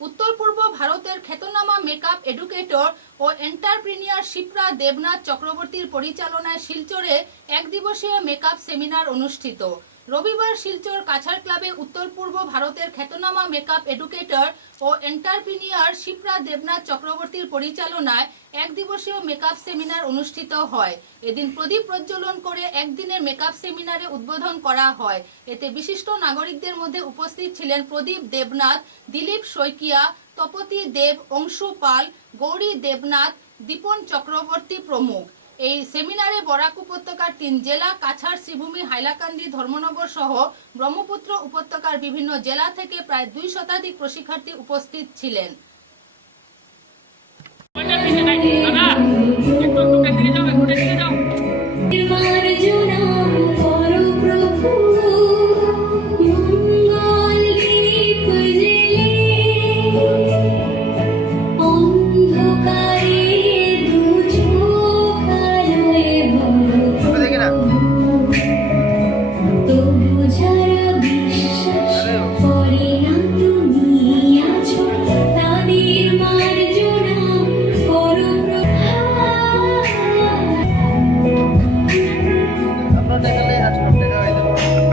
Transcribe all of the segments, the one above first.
উত্তর পূর্ব ভারতের খ্যাতনামা মেকআপ এডুকেটর ও এন্টারপ্রেনিয়ার শিপ্রা দেবনাথ চক্রবর্তীর পরিচালনায় শিলচরে এক দিবসীয় মেকআপ সেমিনার অনুষ্ঠিত। রবিবার শিলচর কাছাড় ক্লাবে উত্তর পূর্ব ভারতের খ্যাতনামা মেকআপ এডুকেটর ও এন্টারপ্রেনিয়ার শিপ্রা দেবনাথ চক্রবর্তীর পরিচালনায় এক দিবসীয় মেকআপ সেমিনার অনুষ্ঠিত হয়। এদিন প্রদীপ প্রজ্বলন করে একদিনের মেকআপ সেমিনারে উদ্বোধন করা হয়। এতে বিশিষ্ট নাগরিকদের মধ্যে উপস্থিত ছিলেন প্রদীপ দেবনাথ, দিলীপ শইকিয়া, তপতি দেব, অংশু পাল, গৌরী দেবনাথ, দীপন চক্রবর্তী প্রমুখ। এই সেমিনারে বরাক উপত্যকার 3 জেলা কাছাড়, শ্রীভূমি, হাইলাকান্দি, ধর্মনগর সহ ব্রহ্মপুত্র উপত্যকার বিভিন্ন জেলা থেকে প্রায় 2 শতাধিক প্রশিক্ষার্থী উপস্থিত ছিলেন।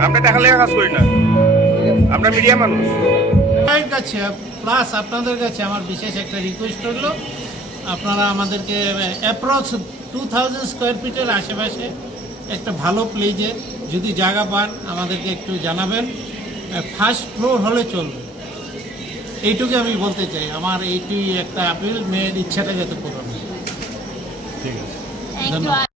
আমরা দেখালে কাজ করি না, আমরা মিডিয়া মানুষ। কাছে প্লাস আপনাদের কাছে আমার বিশেষ একটা রিকোয়েস্ট হলো, আপনারা আমাদেরকে অ্যাপ্রক্স 2000 স্কোয়ার ফিটের আশেপাশে একটা ভালো প্লেজে যদি জায়গা পান আমাদেরকে একটু জানাবেন। ফার্স্ট ফ্লোর হলে চলবে, এইটুকু আমি বলতে চাই। আমার এইটুই একটা আপিল, মেয়ের ইচ্ছাটা যাতে পূরণ হয়। ঠিক আছে, ধন্যবাদ।